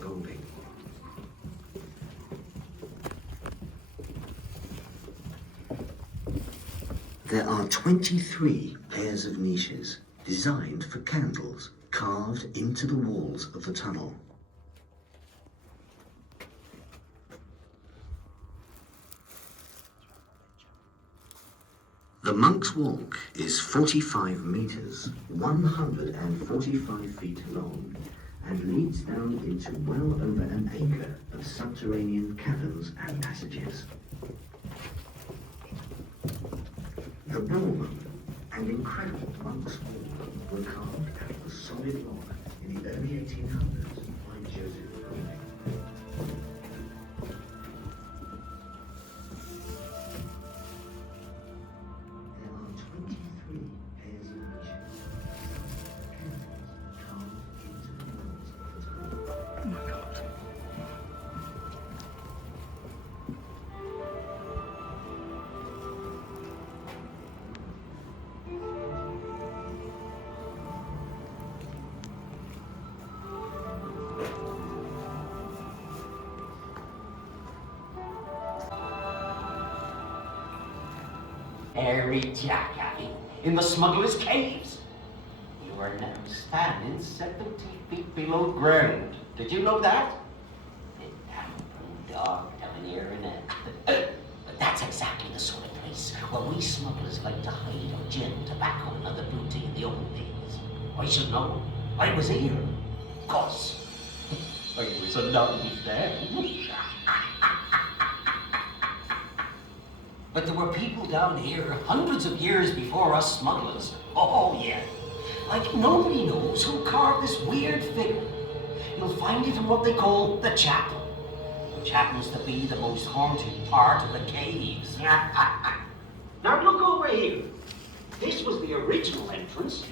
golding. There are 23 pairs of niches designed for candles carved into the walls of the tunnel. The Monk's Walk is 45 meters, 145 feet long, and leads down into well over an acre of subterranean caverns and passages. The ballroom and incredible Monk's Walk were carved out of the solid rock in the early 1800s by Joseph. Harry Jack, in the Smugglers Caves. You are now standing 70 feet below ground. Did you know that? It's damp and dark down here, innit? But that's exactly the sort of place where we smugglers like to hide our gin, tobacco, and other booty in the old days. I should know. I was here. Of course. I was alone there. But there were people down here hundreds of years before us smugglers. Oh, yeah. Like nobody knows who carved this weird figure. You'll find it in what they call the chapel, which happens to be the most haunted part of the caves. Now look over here. This was the original entrance.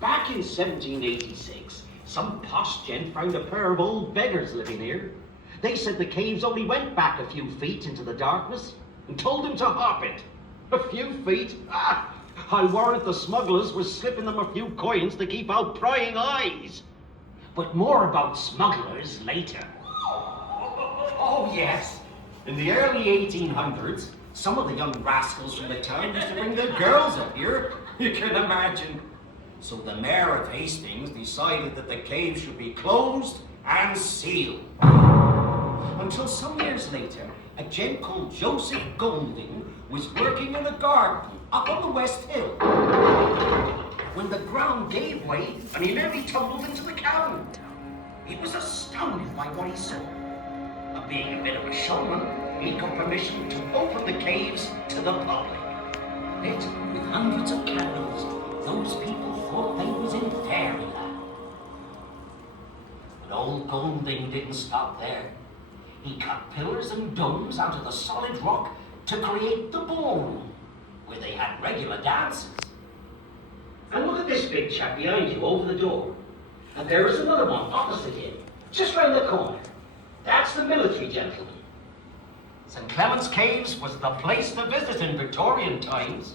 Back in 1786, some posh gent found a pair of old beggars living here. They said the caves only went back a few feet into the darkness, and told him to hop it. A few feet? I warrant the smugglers were slipping them a few coins to keep out prying eyes. But more about smugglers later. Oh, yes. In the early 1800s, some of the young rascals from the town used to bring their girls up here. You can imagine. So the mayor of Hastings decided that the cave should be closed and sealed. Until some years later, a gent called Joseph Golding was working in a garden up on the West Hill when the ground gave way and he nearly tumbled into the cavern. He was astounded by what he saw. And being a bit of a showman, he got permission to open the caves to the public. Lit with hundreds of candles, those people thought they was in fairyland. But old Golding didn't stop there. He cut pillars and domes out of the solid rock to create the ballroom, where they had regular dances. And look at this big chap behind you over the door. And there is another one opposite him, just round the corner. That's the military gentleman. St. Clement's Caves was the place to visit in Victorian times.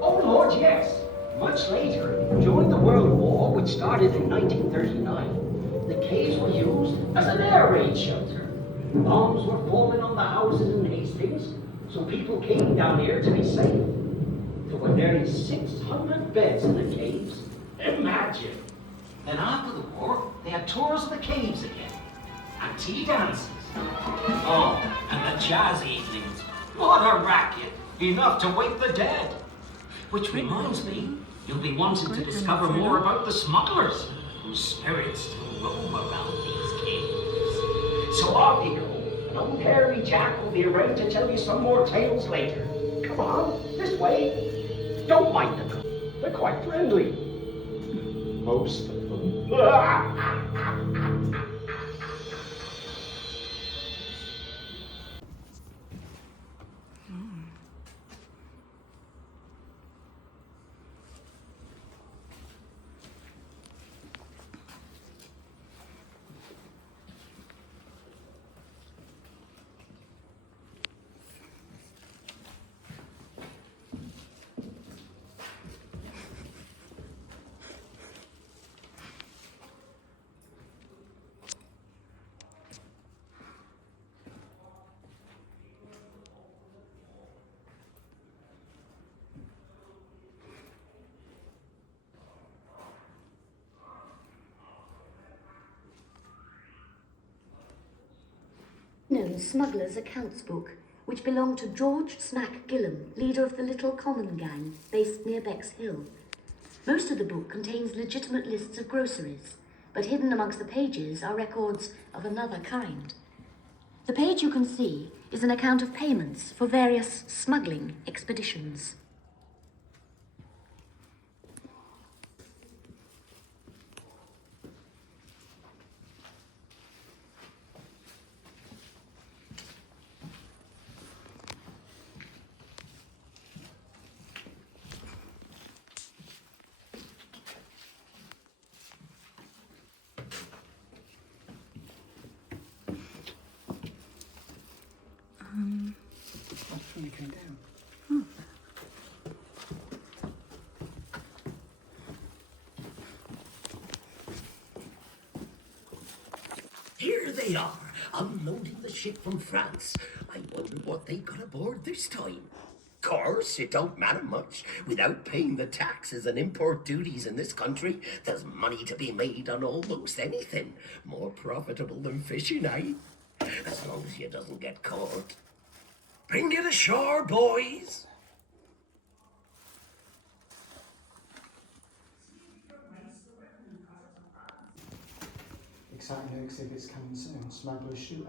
Oh Lord, yes. Much later, during the World War, which started in 1939, the caves were used as an air raid shelter. Bombs were falling on the houses in Hastings, so people came down here to be safe. There were nearly 600 beds in the caves. Imagine! Then after the war, they had tours of the caves again, and tea dances. Oh, and the jazz evenings. What a racket! Enough to wake the dead. Which reminds me, you'll be wanting to discover more about the smugglers, whose spirits still roam around these caves. So off you go, and old Harry Jack will be around to tell you some more tales later. Come on, this way. Don't mind them. They're quite friendly. Most of them. Gillam's Smugglers Accounts Book, which belonged to George Smack Gillam, leader of the Little Common Gang, based near Bexhill. Most of the book contains legitimate lists of groceries, but hidden amongst the pages are records of another kind. The page you can see is an account of payments for various smuggling expeditions. That's when it came down. Here they are, unloading the ship from France. I wonder what they got aboard this time. Course, it don't matter much. Without paying the taxes and import duties in this country, there's money to be made on almost anything. More profitable than fishing, eh? As long as you doesn't get caught. Bring it ashore, boys. Exciting new exhibits coming soon. Smugglers Shootout.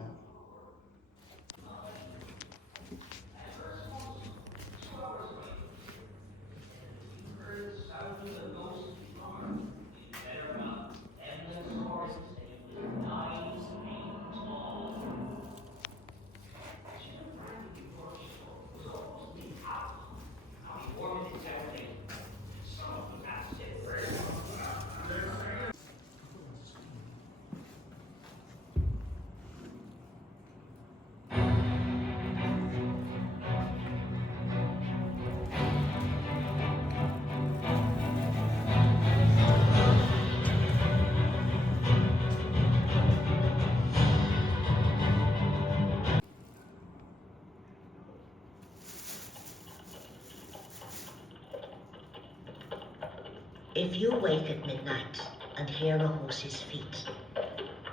If you wake at midnight and hear a horse's feet,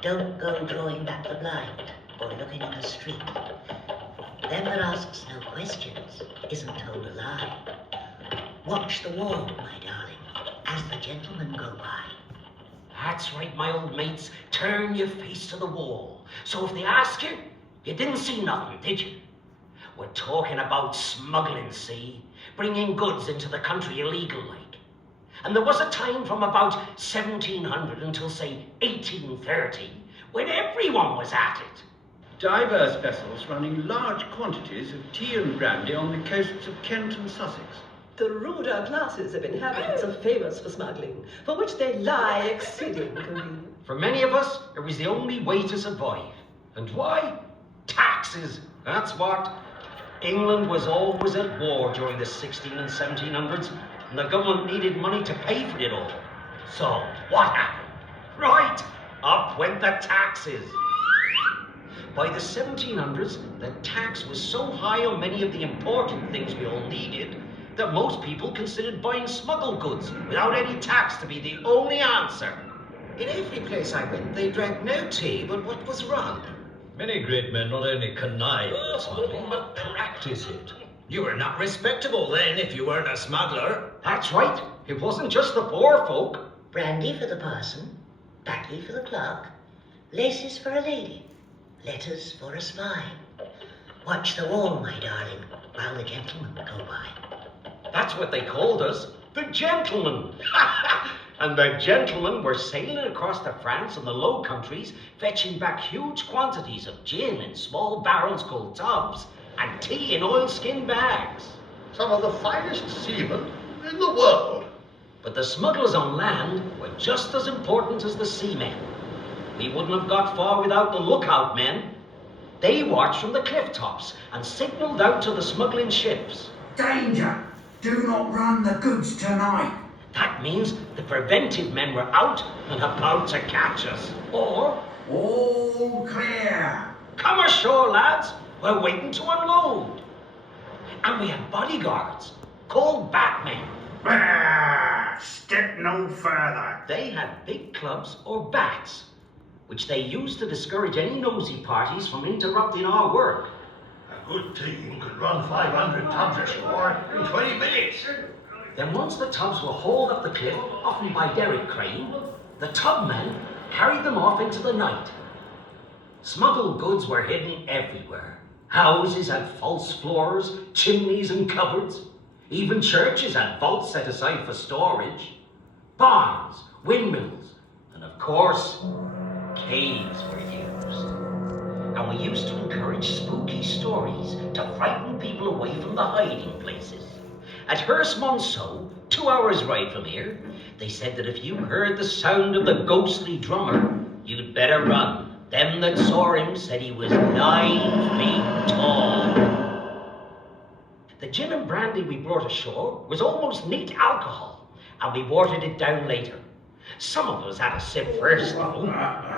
don't go drawing back the blind or looking in the street. Them that asks no questions isn't told a lie. Watch the wall, my darling, as the gentlemen go by. That's right, my old mates. Turn your face to the wall. So if they ask you, you didn't see nothing, did you? We're talking about smuggling, see? Bringing goods into the country illegal like. And there was a time from about 1700 until, say, 1830, when everyone was at it. Diverse vessels running large quantities of tea and brandy on the coasts of Kent and Sussex. The ruder classes of inhabitants are famous for smuggling, for which they lie exceeding convenient. For many of us, it was the only way to survive. And why? Taxes, that's what. England was always at war during the 16 and 1700s, and the government needed money to pay for it all. So, what happened? Right, up went the taxes. By the 1700s, the tax was so high on many of the important things we all needed that most people considered buying smuggled goods without any tax to be the only answer. In every place I went, they drank no tea but what was rum. Many great men not only connive at smuggling, but practice it. You were not respectable then if you weren't a smuggler. That's right, it wasn't just the poor folk. Brandy for the parson, baccy for the clerk, laces for a lady, letters for a spy. Watch the wall, my darling, while the gentlemen go by. That's what they called us, the gentlemen. And the gentlemen were sailing across to France and the Low Countries, fetching back huge quantities of gin in small barrels called tubs, and tea in oilskin bags. Some of the finest seamen in the world. But the smugglers on land were just as important as the seamen. We wouldn't have got far without the lookout men. They watched from the cliff tops and signalled out to the smuggling ships. Danger! Do not run the goods tonight. That means the preventive men were out and about to catch us. Or, all clear. Come ashore, lads. We're waiting to unload. And we had bodyguards called batmen. Step no further. They had big clubs or bats. which they used to discourage any nosy parties from interrupting our work. A good team could run 500 tubs ashore in 20 minutes. Then once the tubs were hauled up the cliff, often by derrick crane, the tubmen carried them off into the night. Smuggled goods were hidden everywhere. Houses had false floors, chimneys and cupboards. Even churches had vaults set aside for storage. Barns, windmills, and of course, caves were used. And we used to encourage spooky stories to frighten people away from the hiding places. At Hurstmonceau, 2 hours' ride from here, they said that if you heard the sound of the ghostly drummer, you'd better run. Them that saw him said he was 9 feet tall. The gin and brandy we brought ashore was almost neat alcohol, and we watered it down later. Some of us had a sip first, though.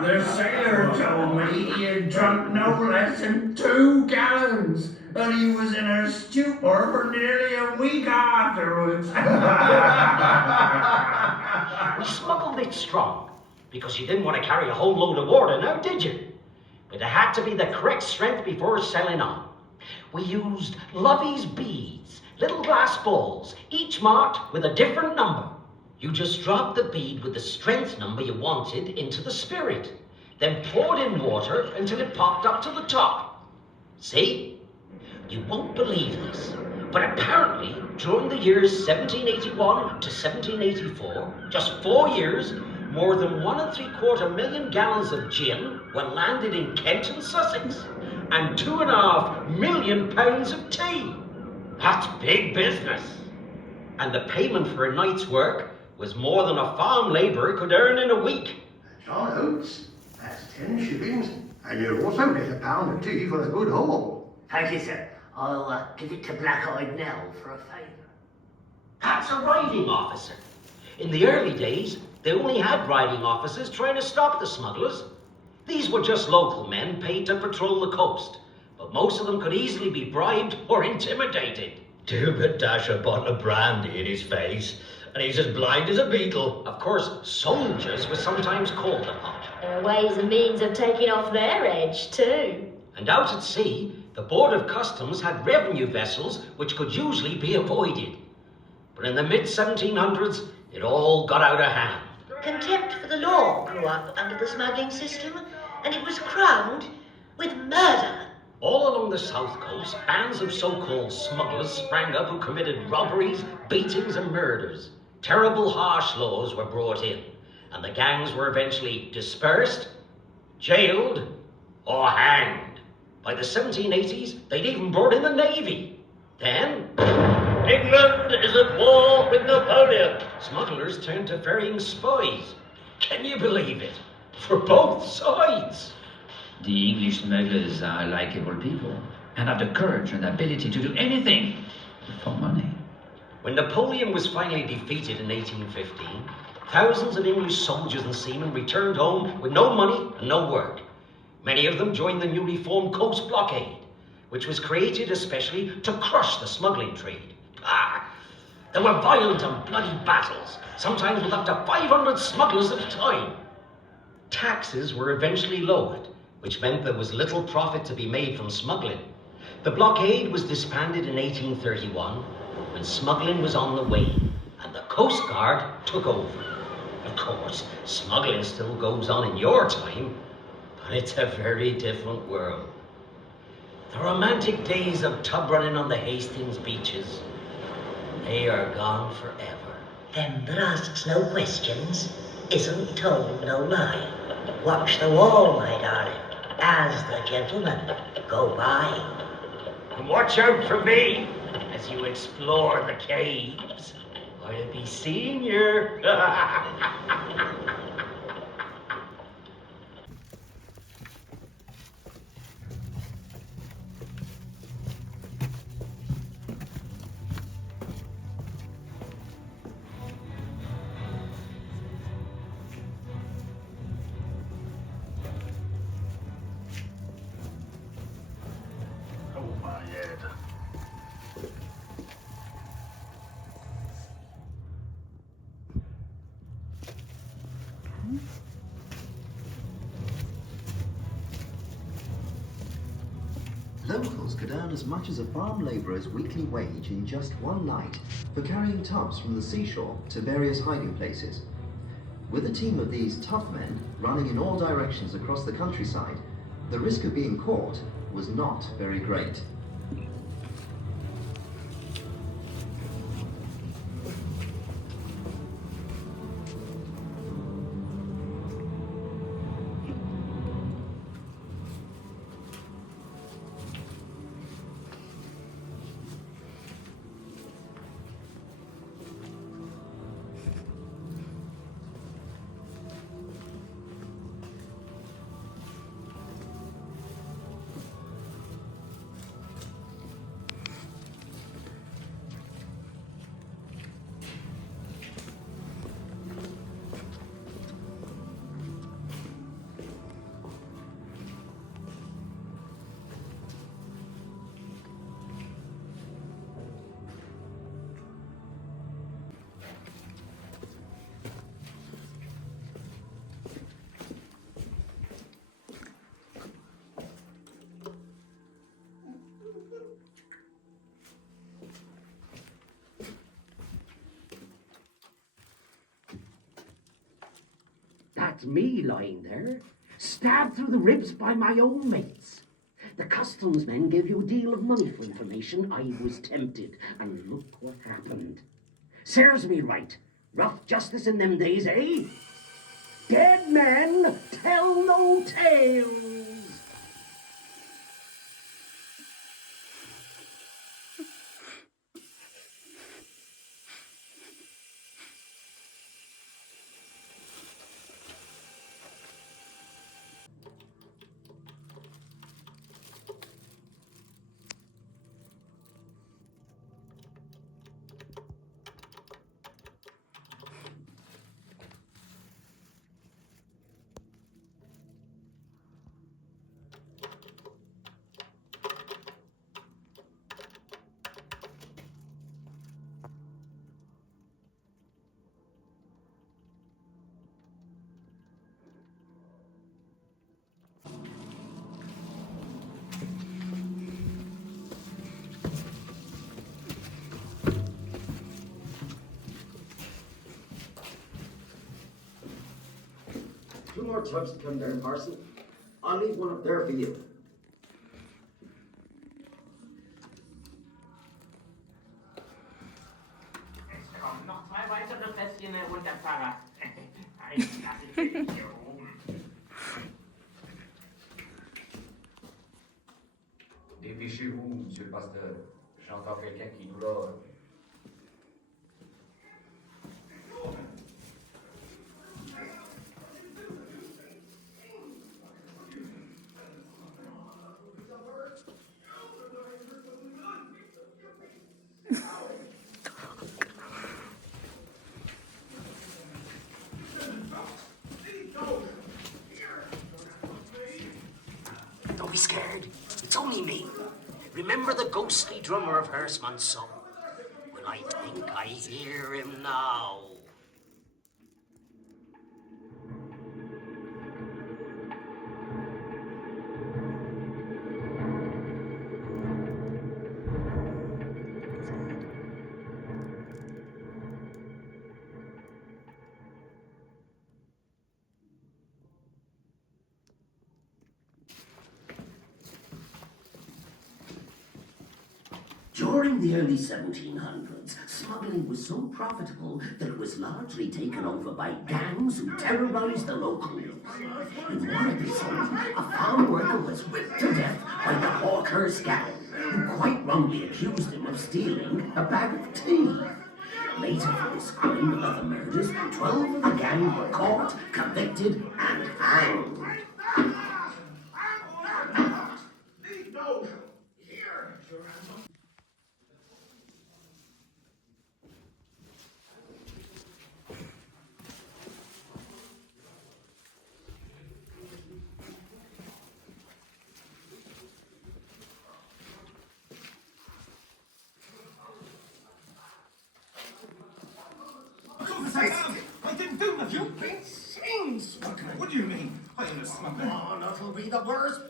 The sailor told me he had drunk no less than 2 gallons, and he was in a stupor for nearly a week afterwards. We smuggled it strong, because you didn't want to carry a whole load of water now, did you? But it had to be the correct strength before selling on. We used Lovey's beads, little glass balls, each marked with a different number. You just dropped the bead with the strength number you wanted into the spirit, then poured in water until it popped up to the top. See? You won't believe this, but apparently during the years 1781 to 1784, just 4 years, more than 1 3/4 million gallons of gin were landed in Kent and Sussex, and 2.5 million pounds of tea. That's big business. And the payment for a night's work was more than a farm labourer could earn in a week. John Oates, that's 10 shillings, and you'll also get a pound of tea for a good haul. Thank you, sir. I'll give it to Black-Eyed Nell for a favour. That's a riding officer. In the early days, they only had riding officers trying to stop the smugglers. These were just local men paid to patrol the coast, but most of them could easily be bribed or intimidated. Do but dash a bottle of brandy in his face, and he's as blind as a beetle. Of course, soldiers were sometimes called upon. There are ways and means of taking off their edge, too. And out at sea, the Board of Customs had revenue vessels which could usually be avoided. But in the mid-1700s, it all got out of hand. Contempt for the law grew up under the smuggling system, and it was crowned with murder. All along the south coast, bands of so-called smugglers sprang up who committed robberies, beatings and murders. Terrible harsh laws were brought in, and the gangs were eventually dispersed, jailed, or hanged. By the 1780s, they'd even brought in the Navy. Then, England is at war with Napoleon. Smugglers turned to ferrying spies. Can you believe it? For both sides. The English smugglers are likable people and have the courage and ability to do anything for money. When Napoleon was finally defeated in 1815, thousands of English soldiers and seamen returned home with no money and no work. Many of them joined the newly formed Coast Blockade, which was created especially to crush the smuggling trade. There were violent and bloody battles, sometimes with up to 500 smugglers at a time. Taxes were eventually lowered, which meant there was little profit to be made from smuggling. The blockade was disbanded in 1831, when smuggling was on the wane, and the Coast Guard took over. Of course, smuggling still goes on in your time, but it's a very different world. The romantic days of tub running on the Hastings beaches, they are gone forever. Them that asks no questions isn't told no lie. Watch the wall, my darling, as the gentlemen go by. And watch out for me as you explore the caves. I'll be seeing you. Locals could earn as much as a farm labourer's weekly wage in just one night for carrying tubs from the seashore to various hiding places. With a team of these tough men running in all directions across the countryside, the risk of being caught was not very great. That's me lying there, stabbed through the ribs by my own mates. The customs men gave you a deal of money for information. I was tempted, and look what happened. Serves me right. Rough justice in them days, eh? Dead men tell no tales. Two more tubs to come down, Parson. I'll leave one up there for you. Es kommen noch 2 weitere Fässchen, Unterfahrer. Eins lasse ich für dich hier oben. Dépêchez-vous, monsieur le pasteur. J'entends quelqu'un qui pleure. Don't be scared. It's only me. Remember the ghostly drummer of Herstman's song? Well, I think I hear him now. During the early 1700s, smuggling was so profitable that it was largely taken over by gangs who terrorized the locals. In one episode, a farm worker was whipped to death by the Hawker's gang, who quite wrongly accused him of stealing a bag of tea. Later for this crime and other murders, 12 of the gang were caught, convicted, and hanged. I didn't do nothing. You've been seen, smuggler. What do you mean? I am a smuggler. Oh, that'll be the worst.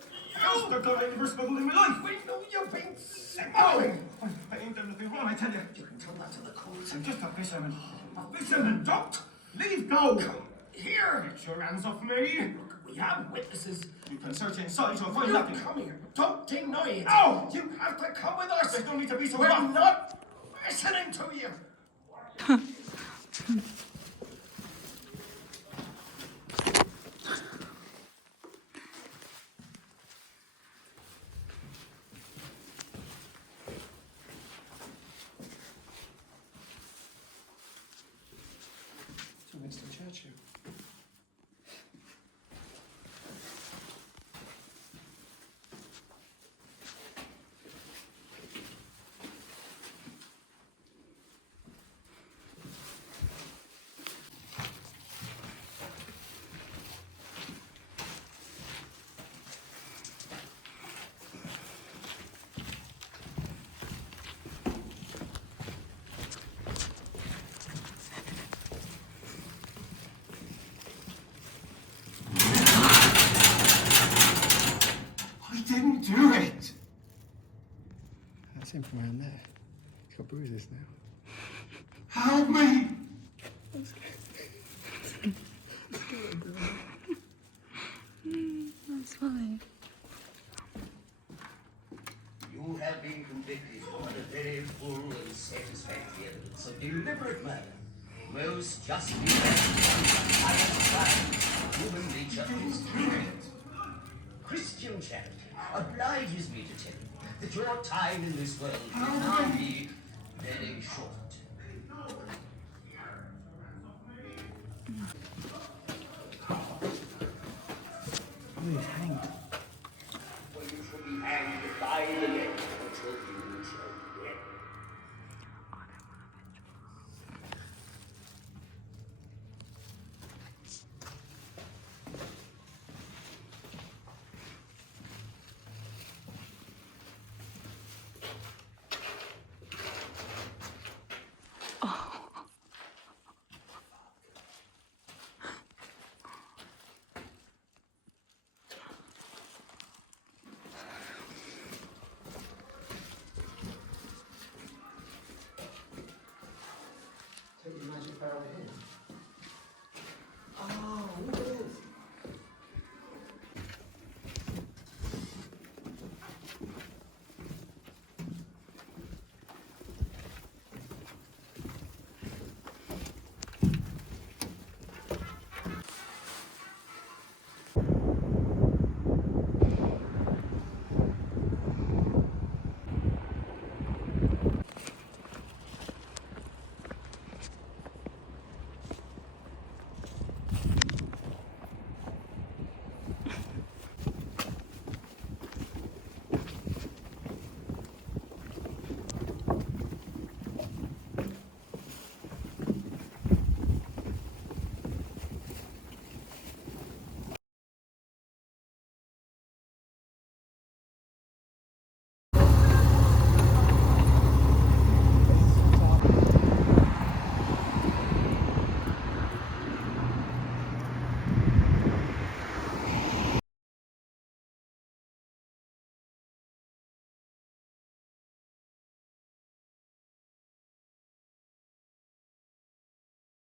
First the gun I ever smuggled in my life. We know you've been smuggling. I ain't done nothing wrong, I tell you. You can tell that to the courts. I'm just a fisherman. A fisherman, don't! Leave go! Come here. Get your hands off me! We have witnesses. You can search inside, you'll find You nothing. come here. Don't deny it. No! You have to come with us. There's no need to be so We're rough. not listening to you. To Winston Churchill. I didn't do it! That's him from around there. He's got bruises now. Help me! That's funny. You have been convicted on a very full and satisfactory evidence of deliberate murder. Most justly highest crime. Human nature is lenient. Christian charity obliges me to tell you that your time in this world will now be very short. Oh, he's hanged.